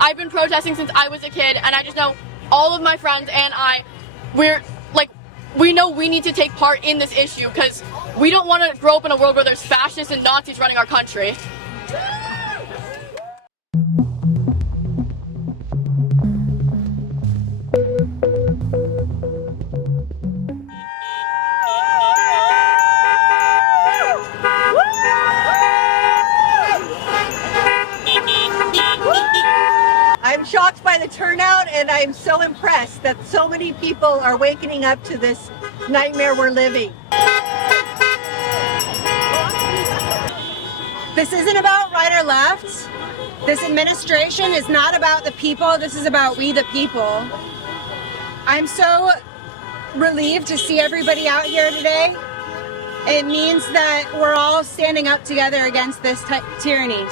I've been protesting since I was a kid, and I just know all of my friends and we know we need to take part in this issue because we don't want to grow up in a world where there's fascists and Nazis running our country. I'm shocked by the turnout, and I'm so impressed that so many people are waking up to this nightmare we're living. This isn't about right or left. This administration is not about the people. This is about we the people. I'm so relieved to see everybody out here today. It means that we're all standing up together against this tyranny.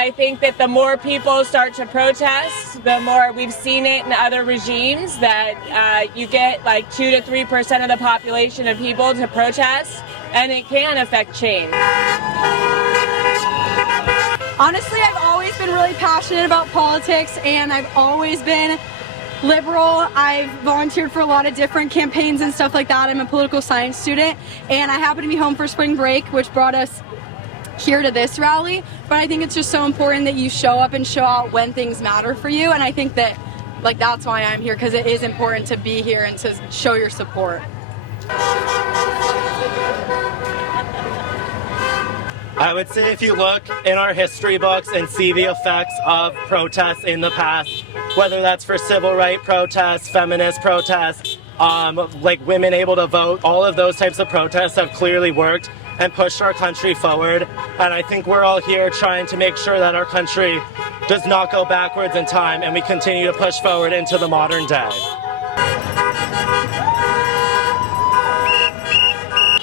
I think that the more people start to protest, the more we've seen it in other regimes that you get like 2 to 3% of the population of people to protest, and it can affect change. Honestly, I've always been really passionate about politics, and I've always been liberal. I've volunteered for a lot of different campaigns and stuff like that. I'm a political science student, and I happen to be home for spring break, which brought us here to this rally. But I think it's just so important that you show up and show out when things matter for you, and I think that that's why I'm here, because it is important to be here and to show your support. I would say if you look in our history books and see the effects of protests in the past, whether that's for civil rights protests, feminist protests, like women able to vote, all of those types of protests have clearly worked and pushed our country forward. And I think we're all here trying to make sure that our country does not go backwards in time and we continue to push forward into the modern day.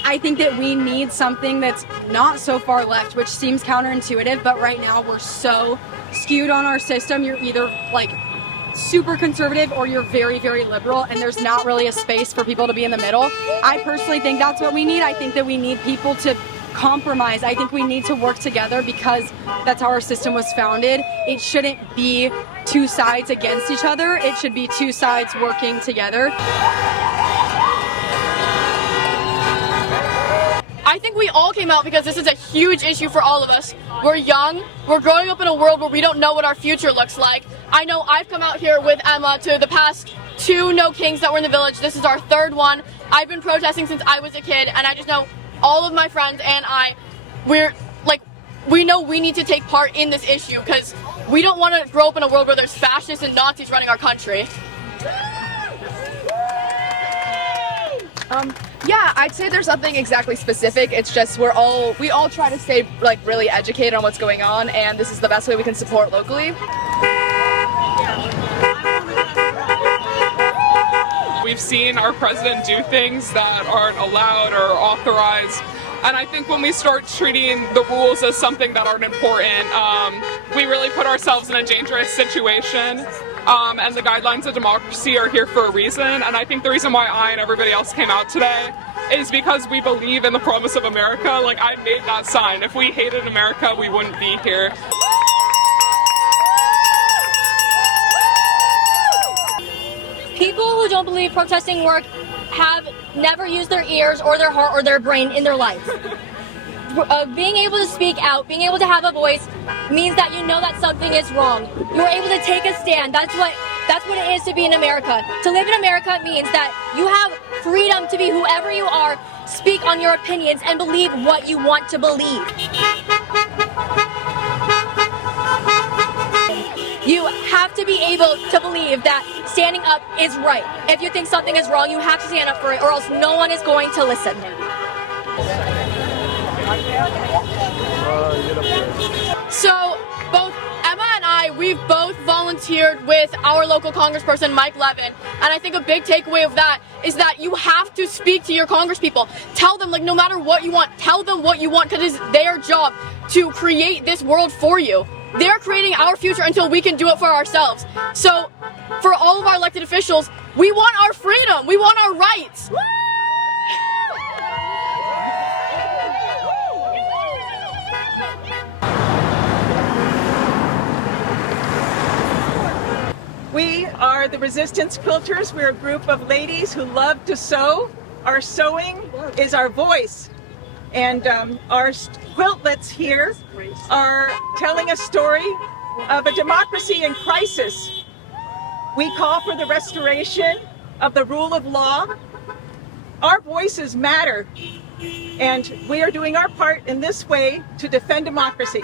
I think that we need something that's not so far left, which seems counterintuitive, but right now we're so skewed on our system. You're either super conservative or you're very, very liberal, and there's not really a space for people to be in the middle. I personally think that's what we need. I think that we need people to compromise. I think we need to work together because that's how our system was founded. It shouldn't be two sides against each other. It should be two sides working together. I think we all came out because this is a huge issue for all of us. We're young, we're growing up in a world where we don't know what our future looks like. I know I've come out here with Emma to the past 2 No Kings that were in the village. This is our 3rd one. I've been protesting since I was a kid, and I just know all of my friends and we know we need to take part in this issue because we don't want to grow up in a world where there's fascists and Nazis running our country. Yeah, I'd say there's nothing exactly specific. It's just we all try to stay really educated on what's going on, and this is the best way we can support locally. We've seen our president do things that aren't allowed or authorized, and I think when we start treating the rules as something that aren't important, we really put ourselves in a dangerous situation. And the guidelines of democracy are here for a reason, and I think the reason why I and everybody else came out today is because we believe in the promise of America. I made that sign. If we hated America, we wouldn't be here. People who don't believe protesting work have never used their ears or their heart or their brain in their life. Being able to speak out, being able to have a voice means that you know that something is wrong. You're able to take a stand. That's what it is to be in America. To live in America means that you have freedom to be whoever you are, speak on your opinions, and believe what you want to believe. You have to be able to believe that standing up is right. If you think something is wrong, you have to stand up for it, or else no one is going to listen. So both Emma and I, we've both volunteered with our local congressperson, Mike Levin, and I think a big takeaway of that is that you have to speak to your congresspeople. Tell them, no matter what you want, tell them what you want, because it's their job to create this world for you. They're creating our future until we can do it for ourselves. So for all of our elected officials, we want our freedom, we want our rights. We are the Resistance Quilters. We're a group of ladies who love to sew. Our sewing is our voice. And our quiltlets here are telling a story of a democracy in crisis. We call for the restoration of the rule of law. Our voices matter. And we are doing our part in this way to defend democracy.